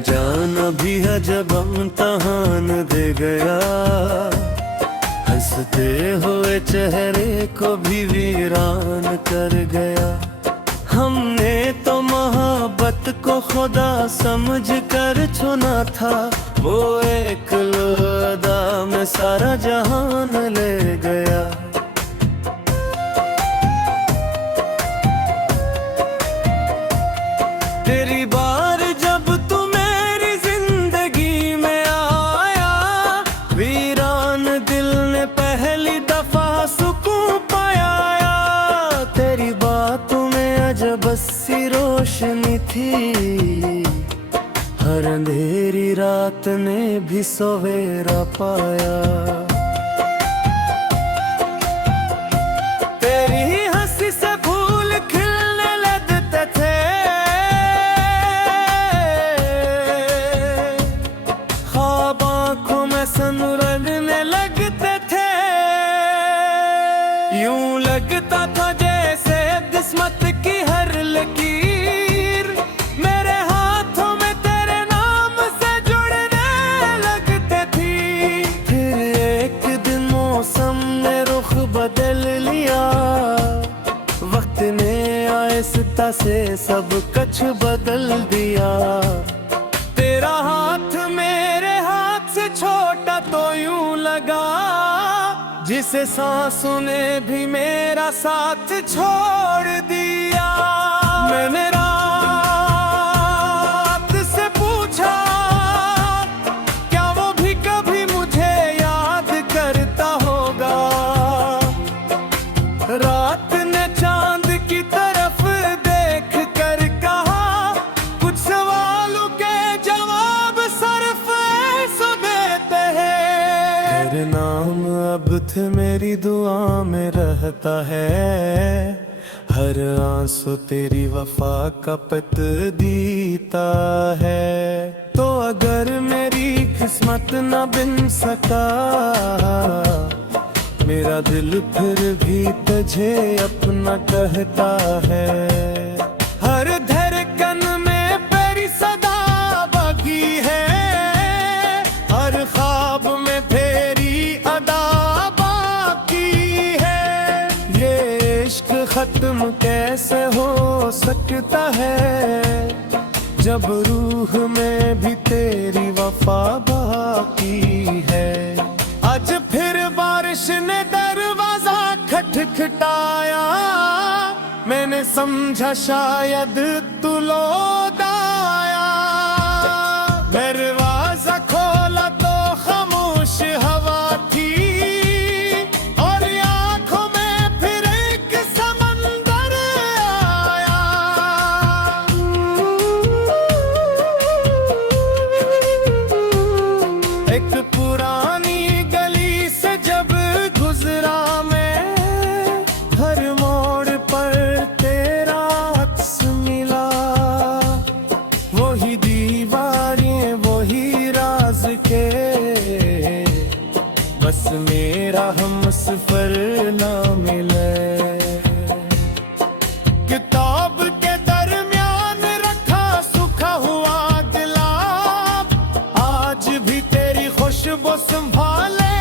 जाना भी है जब इम्तहान दे गया, हंसते हुए चेहरे को भी वीरान कर गया। हमने तो मोहब्बत को खुदा समझ कर चुना था, वो एक अदा में सारा जहान ले गया। तेरी बार जब तू मेरी जिंदगी में आया, वीरान दिल ने पहली दफा सुकून पाया। तेरी बातों में अजब सी रोशनी थी, हर अंधेरी रात ने भी सवेरा पाया। तेरी हंसी से फूल खिलने लगते थे, ख्वाब आँखों में सनरने लगते थे। यूं लगता था जैसे किस्मत की हर लकीर मेरे हाथों में तेरे नाम से जुड़ने लगते थी। फिर एक दिन मौसम ने रुख बदल लिया, वक्त ने आहिस्ता से सब कुछ बदल दिया। तेरा हाथ मेरे हाथ से छोटा तो यूं लगा, जिसे सांसों ने भी मेरा साथ छोड़ दिया। मैंने रात से पूछा, क्या वो भी कभी मुझे याद करता होगा। रात ने चांद की तरफ देख कर कहा, कुछ सवालों के जवाब सिर्फ ऐसे देते हैं। तेरे नाम अब थे मेरी दुआ में रहता है, हर आंसू तेरी वफा का पत दीता है। तो अगर मेरी किस्मत न बन सका, मेरा दिल फिर भी तुझे अपना कहता है। हर धड़कन में तेरी सदा बाकी है, हर ख्वाब में तेरी अदा बाकी है। ये इश्क खत्म कैसे हो सकता है, जब रूह में भी तेरी वफा बाकी है। आज फिर बारिश ने दरवाजा खटखटाया, मैंने समझा शायद तू लौट आया। दरवाजा खोला तो खामोश हवा थी, और आंखों में फिर एक समंदर आया। एक पुरानी गली से जब गुजरा मैं, हर मोड़ पर तेरा अक्स मिला। वही दीवारें वही राज के, बस मेरा हमसफर ना मिले। किताब के दरमियान रखा सूखा हुआ गुलाब, आज भी तेरी खुशबू संभाले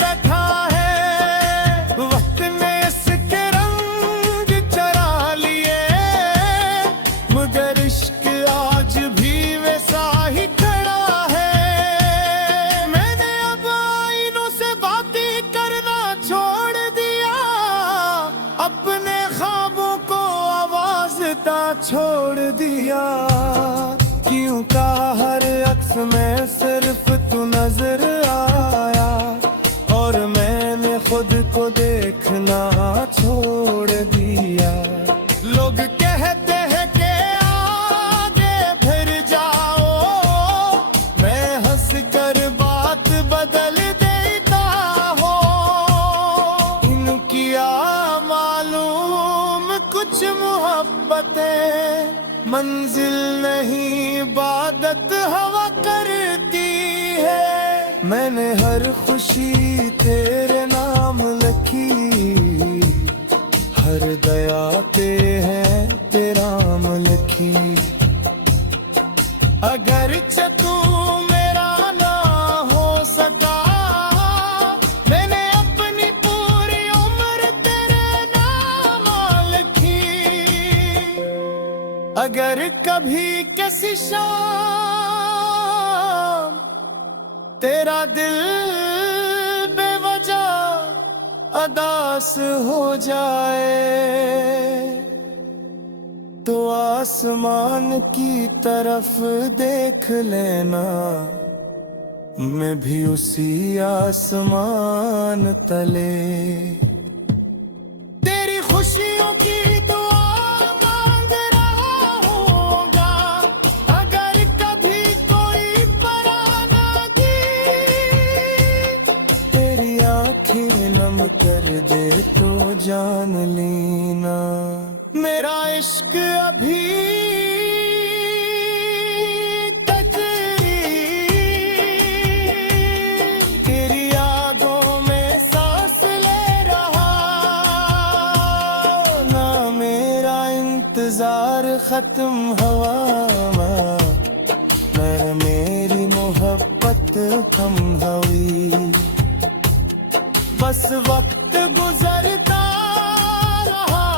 बैठा है। वक्त ने इसके रंग चरा लिए, मगर इश्क आज भी वैसा ही खड़ा है। मैंने अब आईनों से बातें करना छोड़ दिया, अपने ख्वाबों को आवाज दा छोड़ दिया। क्यों का हर अक्स में सिर्फ तू नजर आया, और मैंने खुद को देखना छोड़ दिया। लोग कहते हैं कि आगे फिर जाओ, मैं हंस कर बात बदल देता हो। इनकी मालूम कुछ मोहब्बतें मंजिल नहीं इबादत हवा करती है। मैंने हर खुशी तेरे नाम लिखी, हर दया ते है तेरा लिखी। अगर अगर कभी किसी शाम तेरा दिल बेवजह अदास हो जाए तो आसमान की तरफ देख लेना, मैं भी उसी आसमान तले तेरी खुशियों की दुआ मांग रहा होगा। अगर कभी कोई पराना दी तेरी आंखें नम कर दे तो जान लेना, मेरा इश्क अभी तक तेरी यादों में सांस ले रहा ना, मेरा इंतजार खत्म हुआ पर मेरी मोहब्बत कम हुई। बस वक्त गुजरता रहा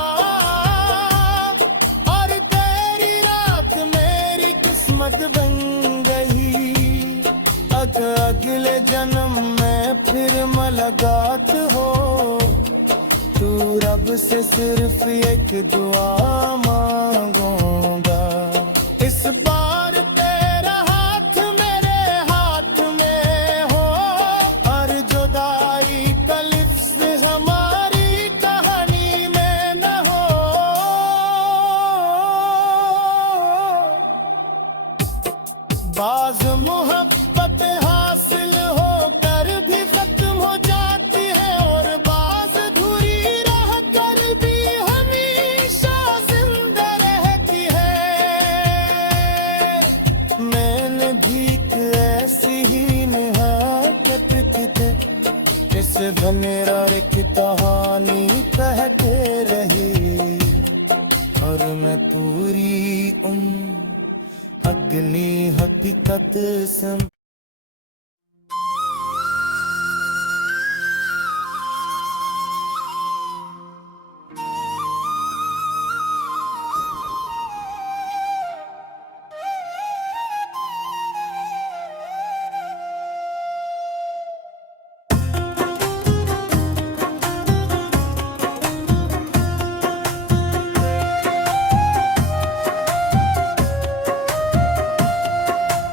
और तेरी रात मेरी किस्मत बन गई। अगले जन्म में फिर मुलाकात हो, तू रब से सिर्फ एक दुआ मांगूंगा। इस बार तेरा हाथ मेरे हाथ में हो और जुदाई का लिफ्स हमारी कहानी में न हो। बाज़ मोहब्बत हासिल होकर भी खत्म हो जाती है और बाज़ अधूरी रह कर भी हमेशा जिंदा रहती है। मैंने भी एक ऐसी ही निहायत किते इस धनेरा की कहानी कहते रही और मैं पूरी अगली हकीकत सम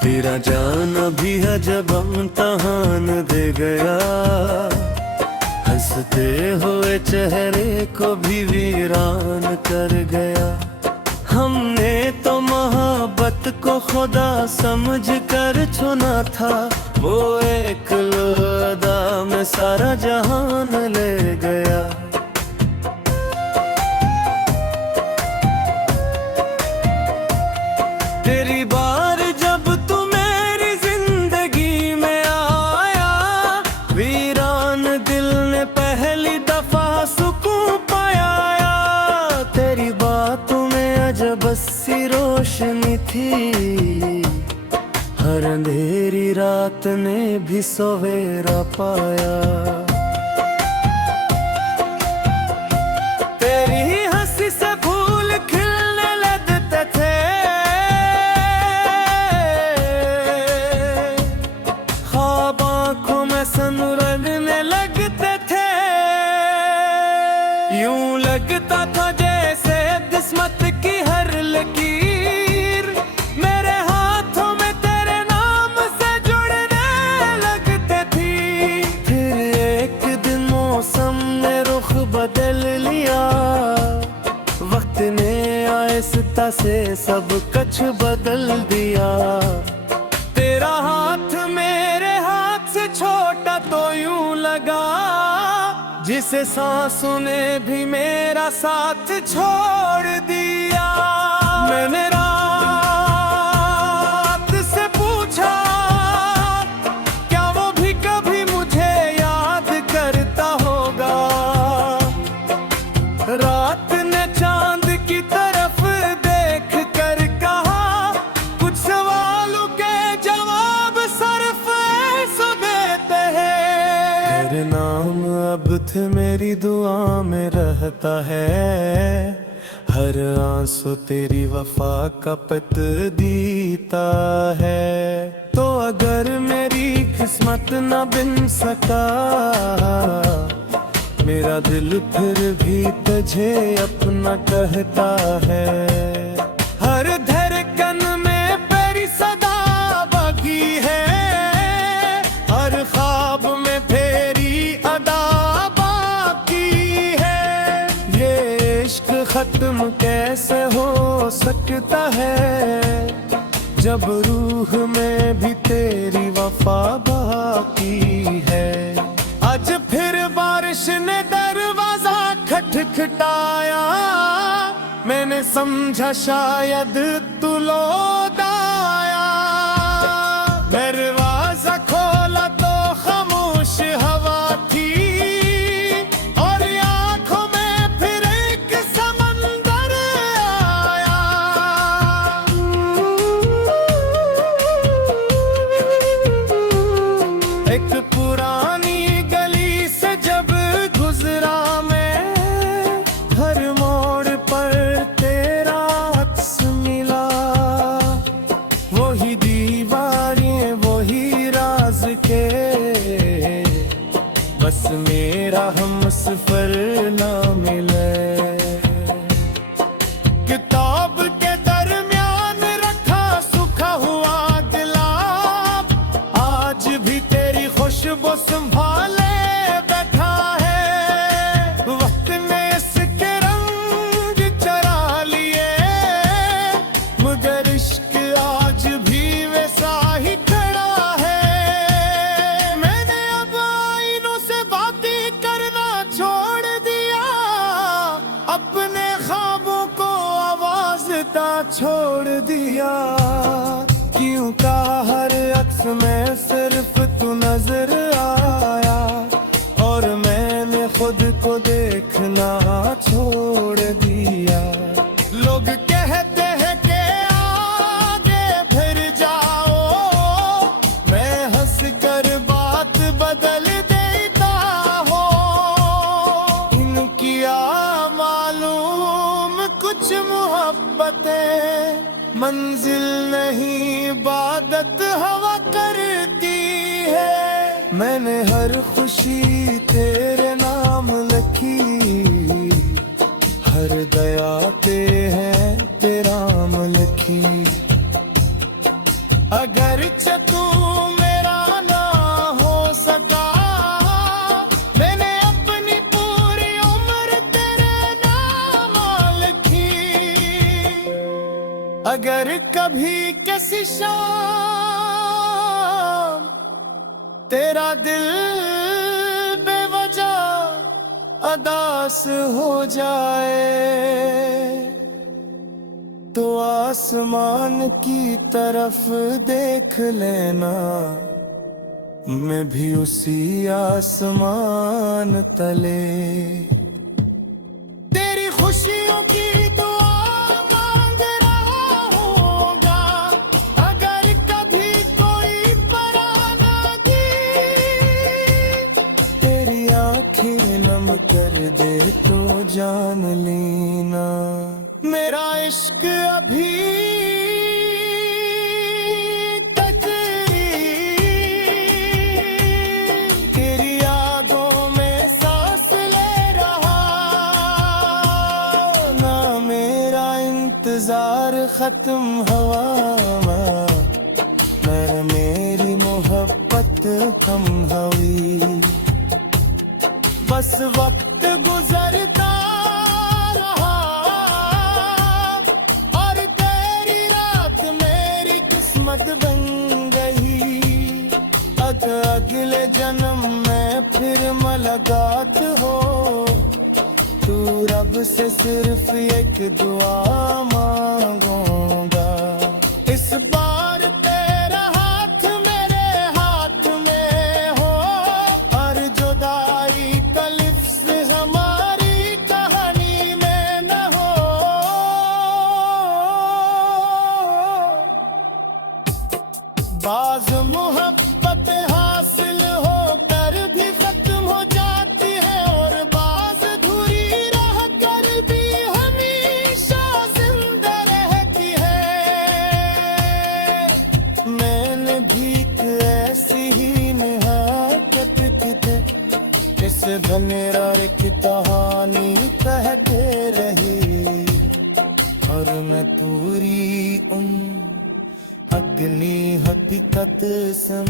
तेरा जाना भी है जब इम्तहान दे गया, हंसते हुए चेहरे को भी वीरान कर गया। हमने तो मोहब्बत को खुदा समझ कर चुना था, वो एक लुदा में सारा जहान ले गया। तेरी बार जब तू मेरी जिंदगी में आया, वीरान दिल ने पहली दफा सुकून पाया। तेरी बातों में अजब सी रोशनी थी, हर अंधेरी रात ने भी सवेरा पाया। तेरी हंसी से फूल खिलने लगते थे, ख्वाब आँखों में सनरने लगते थे। यूं लगता था जैसे किस्मत की हर लकीर मेरे हाथों में तेरे नाम से जुड़ने लगती थी। फिर एक दिन मौसम ने रुख बदल लिया, वक्त ने आहिस्ता से सब कुछ बदल दिया। तेरा हाथ मेरे हाथ से छोटा तो यूं लगा, जिसे सांसों ने भी मेरा साथ छोड़ दिया। मैंने रात से पूछा क्या वो भी कभी मुझे याद करता होगा। रात ने चांद की तरफ देख कर कहा, कुछ सवालों के जवाब सिर्फ ऐसे देते हैं। तेरे नाम अब थे मेरी दुआ में रहता है, हर आंसू तेरी वफा का पतदीता है। तो अगर मेरी किस्मत न बिन सका, मेरा दिल फिर भी तुझे अपना कहता है। हर धड़कन में तेरी सदा बाकी है, हर ख्वाब में तेरी अदा बाकी है। ये इश्क खत्म कैसे हो सकता है, जब रूह में भी तेरी वफा बाकी है। आज फिर बारिश ने दरवाजा खटखटाया, मैंने समझा शायद तू लौट आया। दरवाजा खोला तो खामोश हवा थी, और आंखों में फिर एक समंदर आया। एक पुरानी गली से जब गुजरा मैं, हर मोड़ पर तेरा अक्स मिला। वही दीवारें वही राज के, बस मेरा हमसफर ना मिले। किताब के दरमियान रखा सूखा हुआ गुलाब, आज भी तेरी खुशबू संभाले बैठा है। वक्त ने इसके रंग चरा लिए, मगर इश्क आज भी वैसा ही खड़ा है। मैंने अब आईनों से बातें करना छोड़ दिया, अपने ख्वाबों को आवाज दा छोड़ दिया। क्यों का हर अक्स में सिर्फ तू नजर आया, और मैंने खुद को देखना छोड़ दिया। लोग कहते हैं कि आगे फिर जाओ, मैं हंस कर बात बदल देता हो। इनकी मालूम कुछ मोहब्बतें मंजिल नहीं इबादत हवा करती है। मैंने हर खुशी तेरे नाम लिखी, हर दया ते है तेरा नाम लिखी। अगर तू मेरा ना हो सका, मैंने अपनी पूरी उम्र तेरे नाम लिखी। अगर कभी किसी शाम तेरा दिल बेवजह अदास हो जाए, तो आसमान की तरफ देख लेना, मैं भी उसी आसमान तले। तेरी खुशियों की दुआ मांग रहा होगा, अगर कभी कोई पराना दी, तेरी आंखें नम कर दे तो जान लेना, मेरा इश्क अभी तक तेरी यादों में सांस ले रहा। ना मेरा इंतजार खत्म हुआ, ना मेरी मोहब्बत कम हुई। बस वक्त गुजरता रहा, और तेरी रात मेरी किस्मत बन गई। अगले जन्म में फिर मुलाकात हो, तू रब से सिर्फ एक दुआ मांगूंगा। इस बार तेरा हाथ मेरे हाथ में हो, और जुदाई का लिफ्ज़ हमारी कहानी में न हो। बाज़ मोहब्बत हासिल होकर भी खत्म हो जाती है, और बाज़ अधूरी रह कर भी हमेशा धनेरा की कहानी कहते रही और मैं पूरी अगली हकीकत से